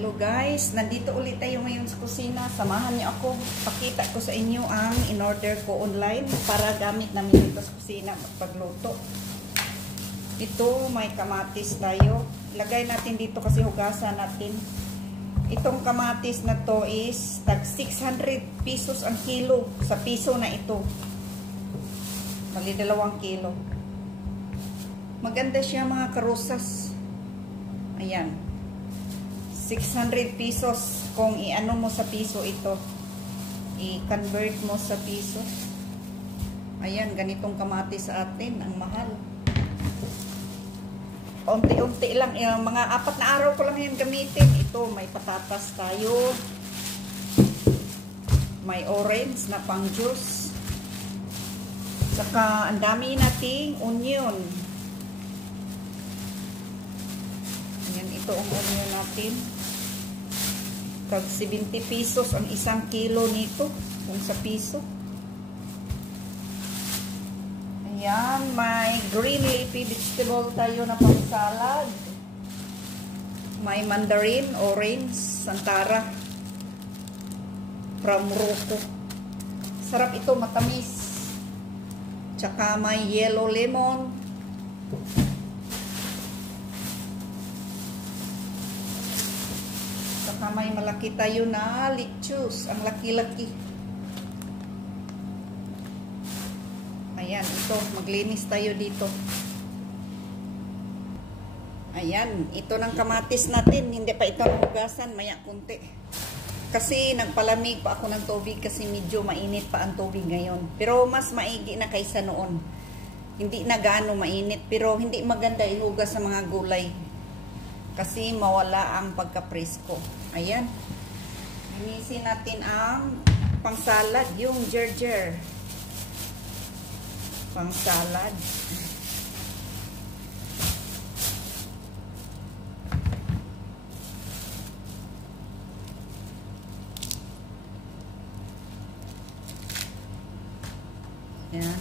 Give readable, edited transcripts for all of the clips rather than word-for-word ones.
Hello guys, nandito ulit tayo ngayon sa kusina. Samahan niyo ako. Pakita ko sa inyo ang in-order ko online para gamit namin dito sa kusina magpagluto. Ito, may kamatis tayo. Lagay natin dito kasi hugasan natin. Itong kamatis na to is tag 600 pesos ang kilo. Sa piso na ito. Bali 2 kilo. Maganda siya mga karosas. Ayan. 600 pesos kung i-ano mo sa piso ito. I-convert mo sa piso. Ayan, ganitong kamatis sa atin. Ang mahal. Unti-unti lang. Mga 4 na araw ko lang yan gamitin. Ito, may patatas tayo. May orange na pang juice. Saka, ang dami nating onion. Ayan, ito ang onion natin. Tag 70 pesos ang 1 kilo nito. Kung sa piso. Ayan, may green leafy vegetable tayo na pang salad. May mandarin, orange, santara. From Morocco. Sarap ito, matamis. Tsaka may yellow lemon. Tsaka may malaki tayo na lettuce. Ang laki-laki. Ayan, ito. Maglinis tayo dito. Ayan, ito ng kamatis natin. Hindi pa ito hugasan. Maya kunti. Kasi nagpalamig pa ako ng tubig kasi medyo mainit pa ang tubig ngayon. Pero mas maigi na kaysa noon. Hindi na gaano mainit. Pero hindi maganda ihugas sa mga gulay. Kasi mawala ang pagka-presko. Ayan. Linisin natin ang pang-salad. Yung gerger. Pang-salad. Ayan.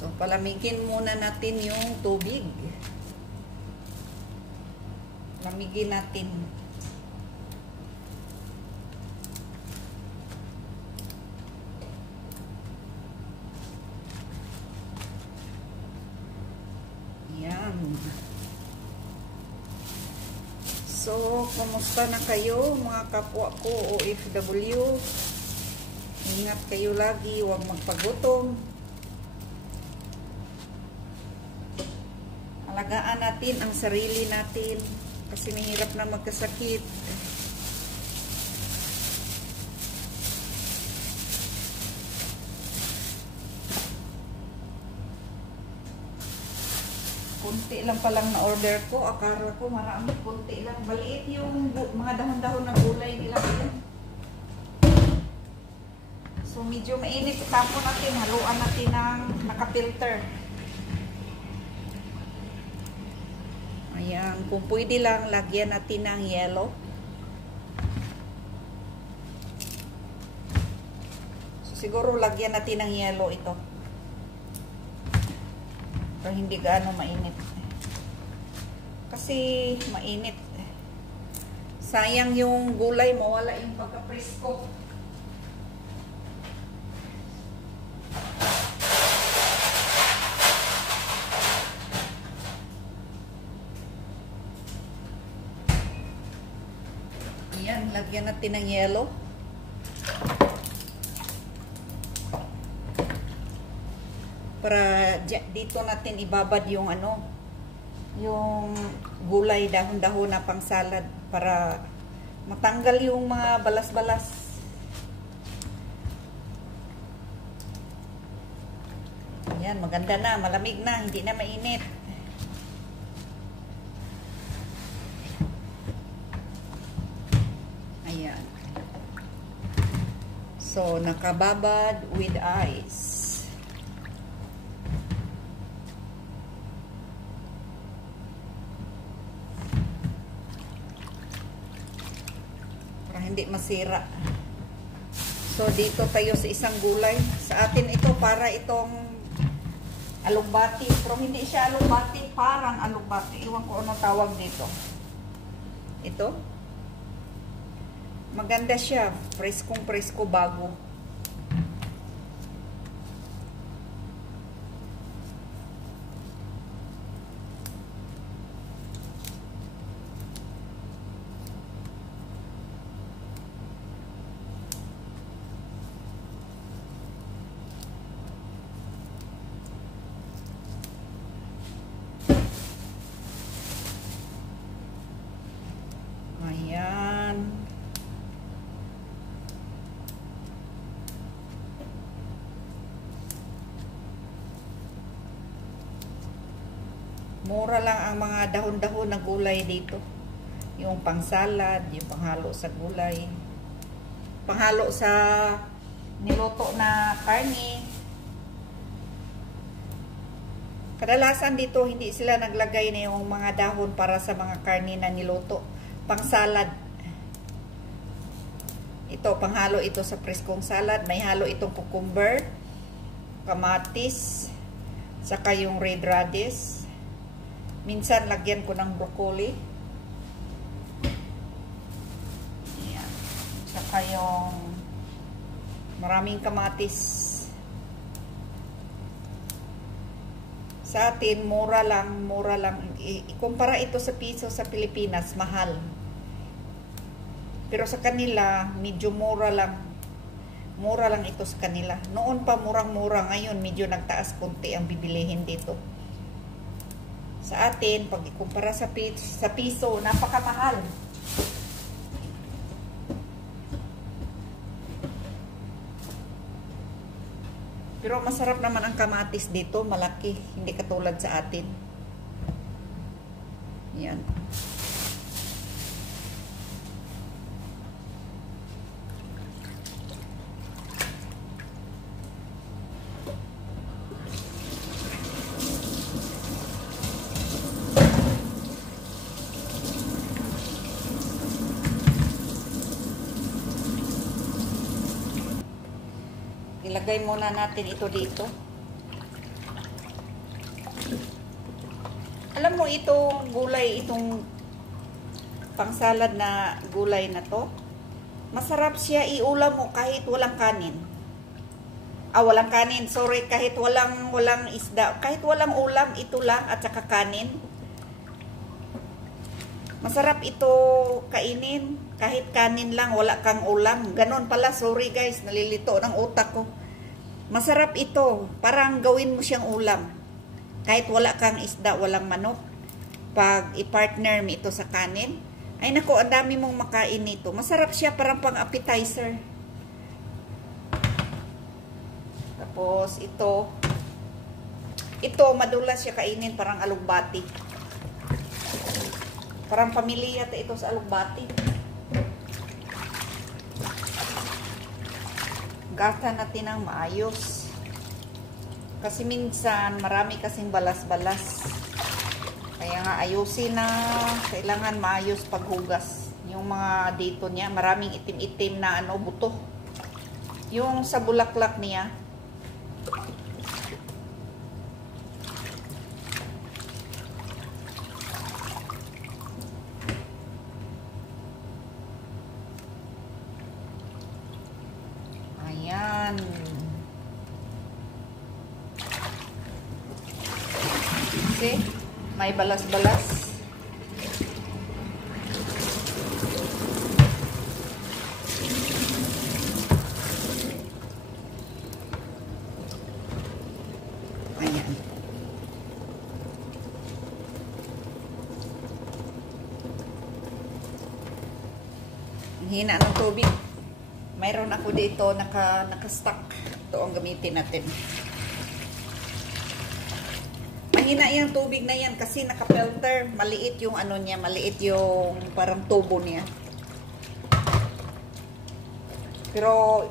So, palamigin muna natin yung tubig. Lamigin natin. Ayan. So, kumusta na kayo mga kapwa ko OFW? Ingat kayo lagi, huwag magpagutom. Alagaan natin ang sarili natin kasi mahirap na magkasakit. Kunti lang palang na-order ko. Akala ko marami. Kunti lang. Maliit yung mga dahon-dahon na gulay nila. So, medyo mainit. Tapon natin. Haluan natin ng naka-filter. Ayan. Kung pwede lang, lagyan natin ng yellow. So, siguro lagyan natin ng yellow ito. Pero hindi gaano mainit. Kasi mainit. Sayang yung gulay, mawala yung pagka-presko. Ayan, lagyan natin ng yellow. Para dito natin ibabad yung ano, yung gulay dahon-dahon na pang salad para matanggal yung mga balas-balas. Ayan, maganda na, malamig na, hindi na mainit. Ayan. So, nakababad with ice. Hindi masira. So, dito tayo sa isang gulay. Sa atin ito, para itong Alugbati. Pero hindi siya alugbati. Parang alugbati. Iwan ko anong tawag dito. Ito. Maganda siya. Preskong presko bago. Ayan. Mura lang ang mga dahon-dahon na gulay dito. Yung pang-salad, yung panghalo sa gulay. Panghalo sa niluto na karne. Kadalasan dito, hindi sila naglagay na yung mga dahon para sa mga karne na niluto. Pang-salad. Ito, panghalo ito sa preskong salad. May halo itong cucumber, kamatis, saka yung red radish. Minsan, lagyan ko ng broccoli. Ayan. Saka yung maraming kamatis. Sa atin, mura lang, mura lang. Ikumpara ito sa piso sa Pilipinas, mahal. Pero sa kanila, medyo mura lang. Mura lang ito sa kanila. Noon pa murang-mura, ngayon medyo nagtaas konti ang bibilihin dito. Sa atin, pag ikumpara sa piso, napakamahal. Pero masarap naman ang kamatis dito, malaki, hindi katulad sa atin. Yan. Ilagay muna natin ito dito. Alam mo itong gulay, itong pangsalad na gulay na to, masarap siya iulam mo kahit walang kanin. Walang kanin, sorry, kahit walang isda, kahit walang ulam, ito lang at saka kanin. Masarap ito kainin kahit kanin lang, wala kang ulam. Ganon pala, sorry guys, nalilito ng utak ko. Masarap ito, parang gawin mo siyang ulam. Kahit wala kang isda, walang manok. Pag i-partner mo ito sa kanin, ay nako, ang dami mong makain nito. Masarap siya, parang pang appetizer. Tapos ito madulas siya kainin, parang alugbati. Parang pamilya ito sa alugbati. Gata natin ng maayos. Kasi minsan, marami kasing balas-balas. Kaya nga ayusin na, kailangan maayos paghugas. Yung mga dito niya, maraming itim-itim na buto. Yung sa bulaklak niya, ayan. See? May balas-balas. Ayan. Hina ng tubig. Mayroon ako dito naka-stock. Ito ang gamitin natin. Mahina yung tubig na yan kasi naka-filter. Maliit yung niya, maliit yung parang tubo niya. Pero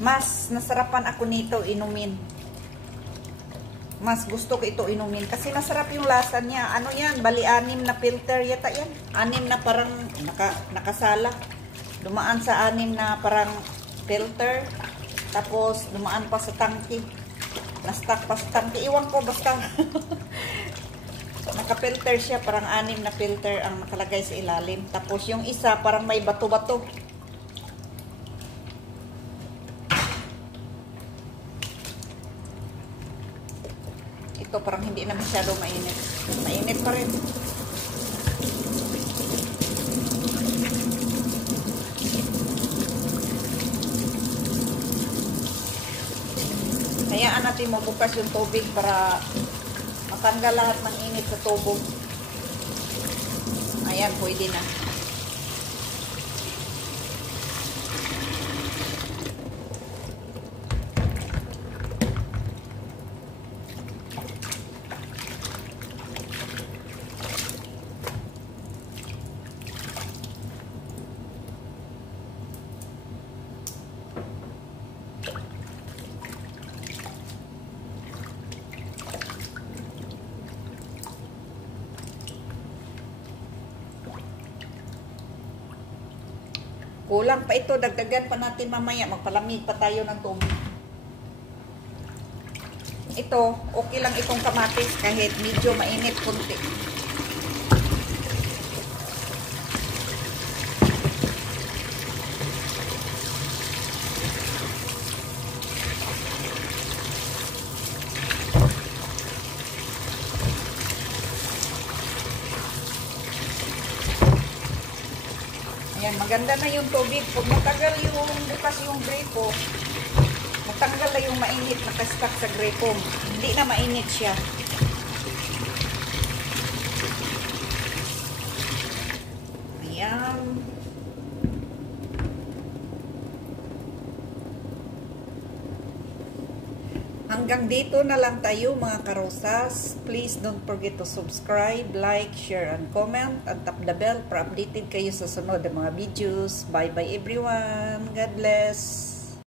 mas nasarapan ako nito inumin. Mas gusto ko ito inumin kasi masarap yung lasa niya. Ano yan? Bali 6 na filter yata yan. 6 na parang nakasala. Dumaan sa 6 na parang filter. Tapos dumaan pa sa tangke. Na-stuck pa sa tangke. Iwan ko basta. Naka-filter siya. Parang 6 na filter ang nakalagay sa ilalim. Tapos yung isa parang may bato-bato. Ito parang hindi na masyado mainit. Mainit pa rin. Hayaan natin mabukas yung tubig para matanggal lahat ng init sa tubo. Ayan, pwede na. Kulang pa ito, dagdagan pa natin mamaya, magpalamig pa tayo ng tubig. Ito, okay lang itong kamatis kahit medyo mainit kunti. Ayan, maganda na yung tubig. Pag matagal yung bukas yung gripo, matanggal na yung mainit nakastuck sa gripo. Hindi na mainit siya. Ayan. Hanggang dito na lang tayo mga karosas. Please don't forget to subscribe, like, share, and comment. And tap the bell para updated kayo sa sunod ng mga videos. Bye bye everyone. God bless.